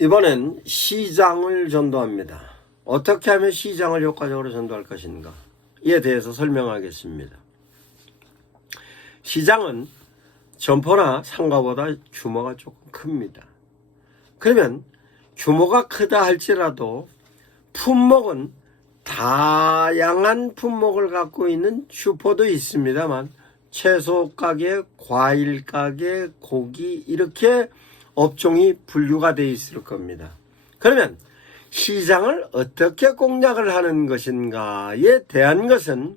이번엔 시장을 전도합니다. 어떻게 하면 시장을 효과적으로 전도할 것인가? 이에 대해서 설명하겠습니다. 시장은 점포나 상가보다 규모가 조금 큽니다. 그러면 규모가 크다 할지라도 품목은 다양한 품목을 갖고 있는 슈퍼도 있습니다만 채소 가게, 과일 가게, 고기 이렇게 업종이 분류가 되어 있을 겁니다. 그러면 시장을 어떻게 공략을 하는 것인가에 대한 것은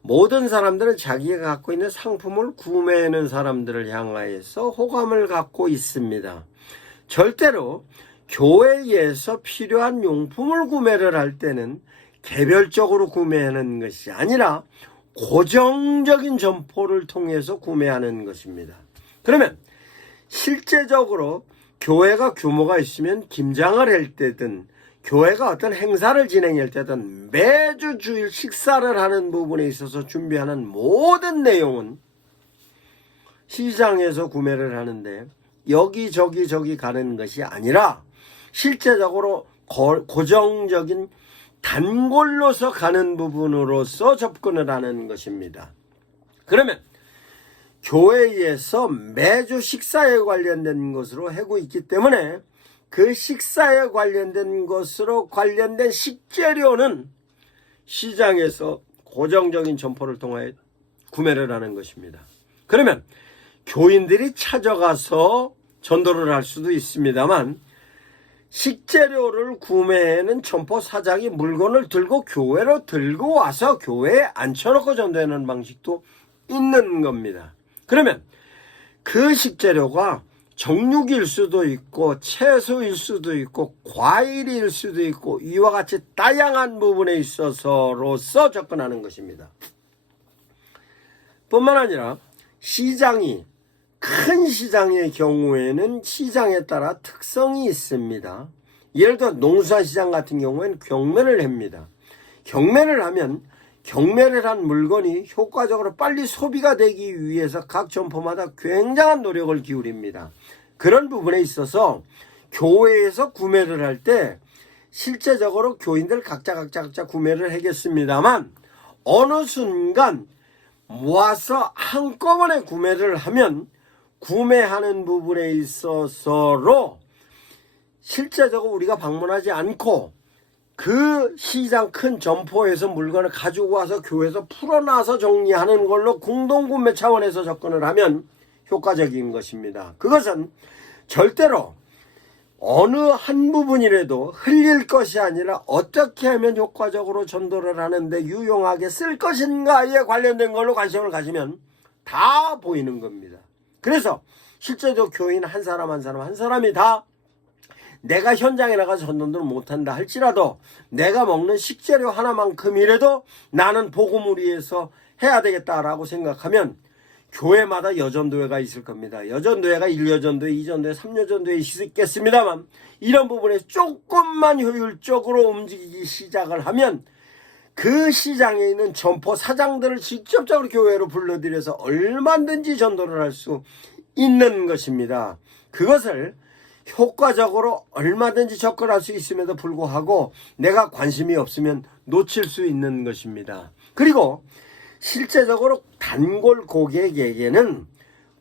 모든 사람들은 자기가 갖고 있는 상품을 구매하는 사람들을 향하여서 호감을 갖고 있습니다. 절대로 교회에서 필요한 용품을 구매를 할 때는 개별적으로 구매하는 것이 아니라 고정적인 점포를 통해서 구매하는 것입니다. 그러면 실제적으로 교회가 규모가 있으면 김장을 할 때든 교회가 어떤 행사를 진행할 때든 매주 주일 식사를 하는 부분에 있어서 준비하는 모든 내용은 시장에서 구매를 하는데 여기저기 가는 것이 아니라 실제적으로 고정적인 단골로서 가는 부분으로서 접근을 하는 것입니다. 그러면 교회에서 매주 식사에 관련된 것으로 하고 있기 때문에 그 식사에 관련된 것으로 관련된 식재료는 시장에서 고정적인 점포를 통해 구매를 하는 것입니다. 그러면 교인들이 찾아가서 전도를 할 수도 있습니다만 식재료를 구매하는 점포 사장이 물건을 들고 교회로 들고 와서 교회에 앉혀놓고 전도하는 방식도 있는 겁니다. 그러면 그 식재료가 정육일 수도 있고 채소일 수도 있고 과일일 수도 있고 이와 같이 다양한 부분에 있어서로서 접근하는 것입니다. 뿐만 아니라 시장이 큰 시장의 경우에는 시장에 따라 특성이 있습니다. 예를 들어 농수산시장 같은 경우에는 경매를 합니다. 경매를 하면 경매를 한 물건이 효과적으로 빨리 소비가 되기 위해서 각 점포마다 굉장한 노력을 기울입니다. 그런 부분에 있어서 교회에서 구매를 할 때 실제적으로 교인들 각자 구매를 하겠습니다만 어느 순간 모아서 한꺼번에 구매를 하면 구매하는 부분에 있어서로 실제적으로 우리가 방문하지 않고 그 시장 큰 점포에서 물건을 가지고 와서 교회에서 풀어놔서 정리하는 걸로 공동구매 차원에서 접근을 하면 효과적인 것입니다. 그것은 절대로 어느 한 부분이라도 흘릴 것이 아니라 어떻게 하면 효과적으로 전도를 하는데 유용하게 쓸 것인가에 관련된 걸로 관심을 가지면 다 보이는 겁니다. 그래서 실제로 교인 한 사람이 다 내가 현장에 나가서 전도를 못한다 할지라도 내가 먹는 식재료 하나만큼이라도 나는 복음을 위해서 해야 되겠다라고 생각하면 교회마다 여전도회가 있을 겁니다. 여전도회가 1여전도회, 2전도회, 3여전도회 있겠습니다만 이런 부분에 조금만 효율적으로 움직이기 시작을 하면 그 시장에 있는 점포 사장들을 직접적으로 교회로 불러들여서 얼마든지 전도를 할 수 있는 것입니다. 그것을 효과적으로 얼마든지 접근할 수 있음에도 불구하고 내가 관심이 없으면 놓칠 수 있는 것입니다. 그리고 실제적으로 단골 고객에게는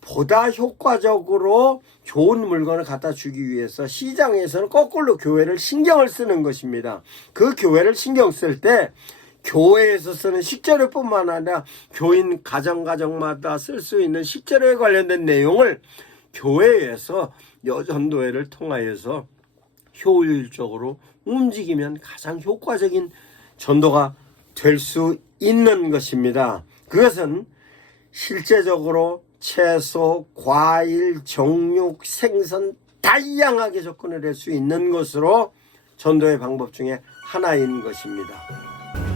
보다 효과적으로 좋은 물건을 갖다 주기 위해서 시장에서는 거꾸로 교회를 신경을 쓰는 것입니다. 그 교회를 신경 쓸 때 교회에서 쓰는 식재료뿐만 아니라 교인 가정마다 쓸 수 있는 식재료에 관련된 내용을 교회에서 여전도회를 통하여서 효율적으로 움직이면 가장 효과적인 전도가 될 수 있는 것입니다. 그것은 실제적으로 채소, 과일, 정육, 생선 다양하게 접근을 할 수 있는 것으로 전도의 방법 중에 하나인 것입니다.